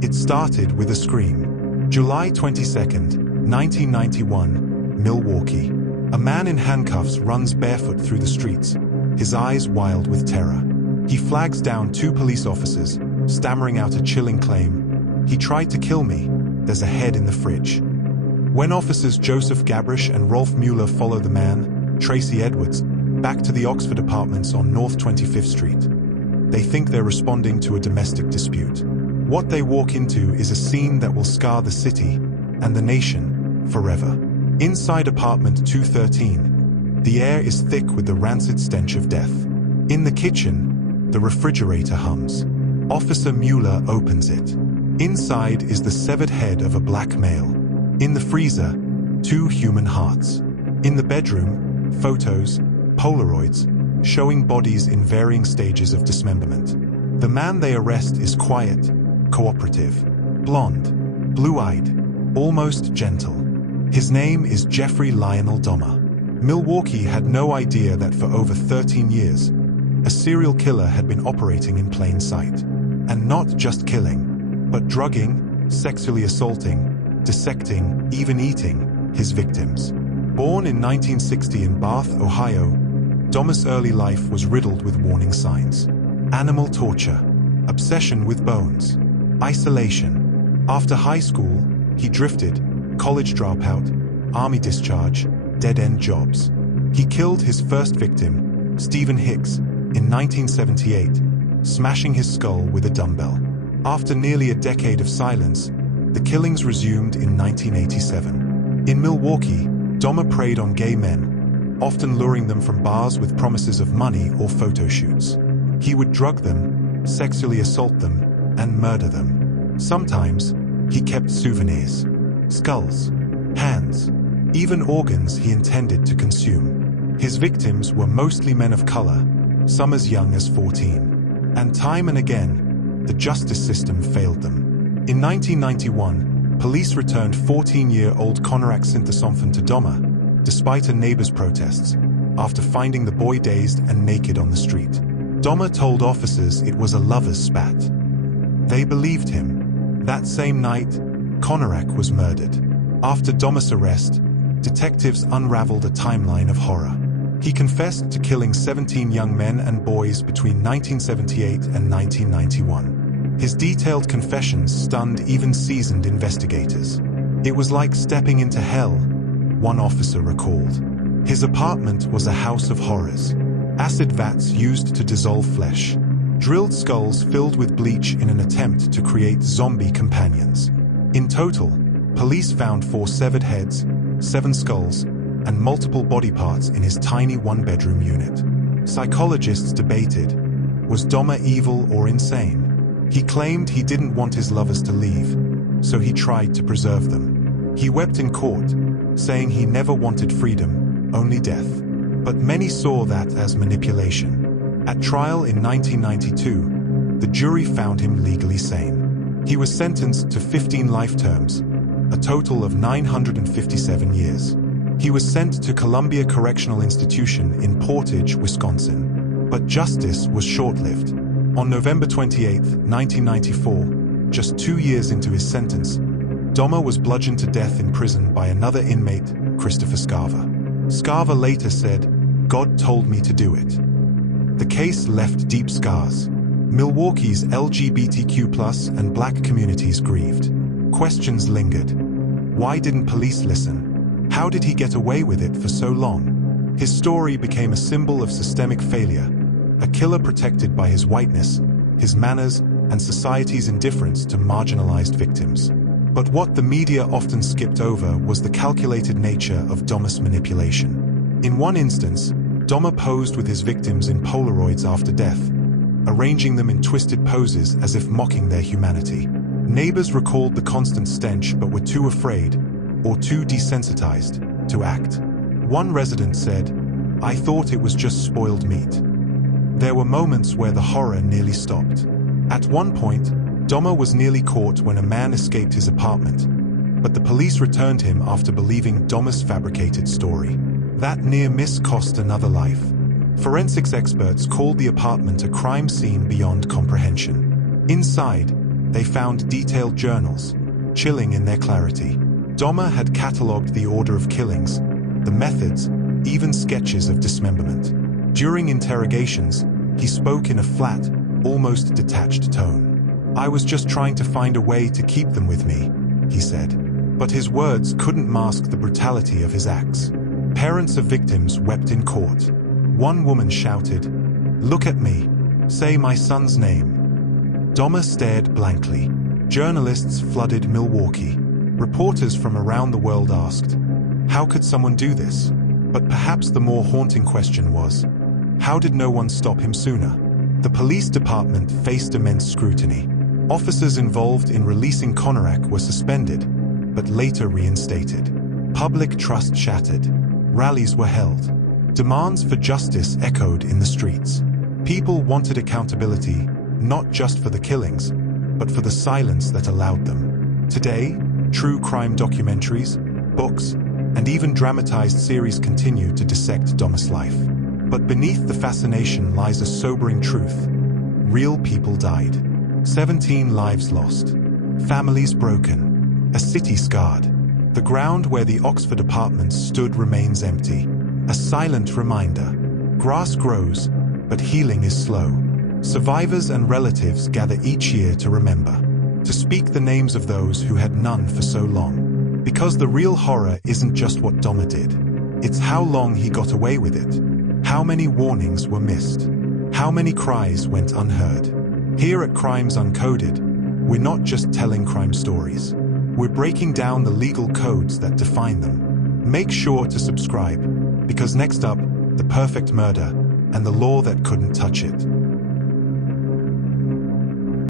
It started with a scream. July 22nd, 1991, Milwaukee. A man in handcuffs runs barefoot through the streets, his eyes wild with terror. He flags down two police officers, stammering out a chilling claim. "He tried to kill me. There's a head in the fridge." When officers Joseph Gabrish and Rolf Mueller follow the man, Tracy Edwards, back to the Oxford apartments on North 25th Street, they think they're responding to a domestic dispute. What they walk into is a scene that will scar the city and the nation forever. Inside apartment 213, the air is thick with the rancid stench of death. In the kitchen, the refrigerator hums. Officer Mueller opens it. Inside is the severed head of a black male. In the freezer, two human hearts. In the bedroom, photos, Polaroids, showing bodies in varying stages of dismemberment. The man they arrest is quiet, cooperative, blonde, blue-eyed, almost gentle. His name is Jeffrey Lionel Dahmer. Milwaukee had no idea that for over 13 years, a serial killer had been operating in plain sight. And not just killing, but drugging, sexually assaulting, dissecting, even eating his victims. Born in 1960 in Bath, Ohio, Dahmer's early life was riddled with warning signs. Animal torture, obsession with bones, isolation. After high school, he drifted, college dropout, army discharge, dead-end jobs. He killed his first victim, Stephen Hicks, in 1978, smashing his skull with a dumbbell. After nearly a decade of silence, the killings resumed in 1987. In Milwaukee, Dahmer preyed on gay men, often luring them from bars with promises of money or photo shoots. He would drug them, sexually assault them, and murder them. Sometimes, he kept souvenirs, skulls, hands, even organs he intended to consume. His victims were mostly men of color, some as young as 14. And time and again, the justice system failed them. In 1991, police returned 14-year-old Konorak Sinthasomphon to Dahmer, despite a neighbor's protests, after finding the boy dazed and naked on the street. Dahmer told officers it was a lover's spat. They believed him. That same night, Konorak was murdered. After Dahmer's arrest, detectives unraveled a timeline of horror. He confessed to killing 17 young men and boys between 1978 and 1991. His detailed confessions stunned even seasoned investigators. It was like stepping into hell, one officer recalled. His apartment was a house of horrors. Acid vats used to dissolve flesh. Drilled skulls filled with bleach in an attempt to create zombie companions. In total, police found 4 severed heads, 7 skulls, and multiple body parts in his tiny one-bedroom unit. Psychologists debated, was Dahmer evil or insane? He claimed he didn't want his lovers to leave, so he tried to preserve them. He wept in court, saying he never wanted freedom, only death. But many saw that as manipulation. At trial in 1992, the jury found him legally sane. He was sentenced to 15 life terms, a total of 957 years. He was sent to Columbia Correctional Institution in Portage, Wisconsin. But justice was short-lived. On November 28, 1994, just 2 years into his sentence, Dahmer was bludgeoned to death in prison by another inmate, Christopher Scarver. Scarver later said, "God told me to do it." The case left deep scars. Milwaukee's LGBTQ+ and black communities grieved. Questions lingered. Why didn't police listen? How did he get away with it for so long? His story became a symbol of systemic failure, a killer protected by his whiteness, his manners, and society's indifference to marginalized victims. But what the media often skipped over was the calculated nature of Dahmer's manipulation. In one instance, Dahmer posed with his victims in Polaroids after death, arranging them in twisted poses as if mocking their humanity. Neighbors recalled the constant stench but were too afraid, or too desensitized, to act. One resident said, "I thought it was just spoiled meat." There were moments where the horror nearly stopped. At one point, Dahmer was nearly caught when a man escaped his apartment, but the police returned him after believing Dahmer's fabricated story. That near miss cost another life. Forensics experts called the apartment a crime scene beyond comprehension. Inside, They found detailed journals, chilling in their clarity. Dahmer had catalogued the order of killings, the methods, even sketches of dismemberment. During interrogations, he spoke in a flat, almost detached tone. "I was just trying to find a way to keep them with me," he said. But his words couldn't mask the brutality of his acts. Parents of victims wept in court. One woman shouted, "Look at me. Say my son's name." Dahmer stared blankly. Journalists flooded Milwaukee. Reporters from around the world asked, how could someone do this? But perhaps the more haunting question was, how did no one stop him sooner? The police department faced immense scrutiny. Officers involved in releasing Conorak were suspended, but later reinstated. Public trust shattered. Rallies were held. Demands for justice echoed in the streets. People wanted accountability, not just for the killings, but for the silence that allowed them. Today, true crime documentaries, books, and even dramatized series continue to dissect Dahmer's life. But beneath the fascination lies a sobering truth. Real people died. 17 lives lost. Families broken. A city scarred. The ground where the Oxford apartments stood remains empty. A silent reminder. Grass grows, but healing is slow. Survivors and relatives gather each year to remember, to speak the names of those who had none for so long. Because the real horror isn't just what Dahmer did. It's how long he got away with it. How many warnings were missed. How many cries went unheard. Here at Crimes Uncoded, we're not just telling crime stories. We're breaking down the legal codes that define them. Make sure to subscribe, because next up, the perfect murder and the law that couldn't touch it.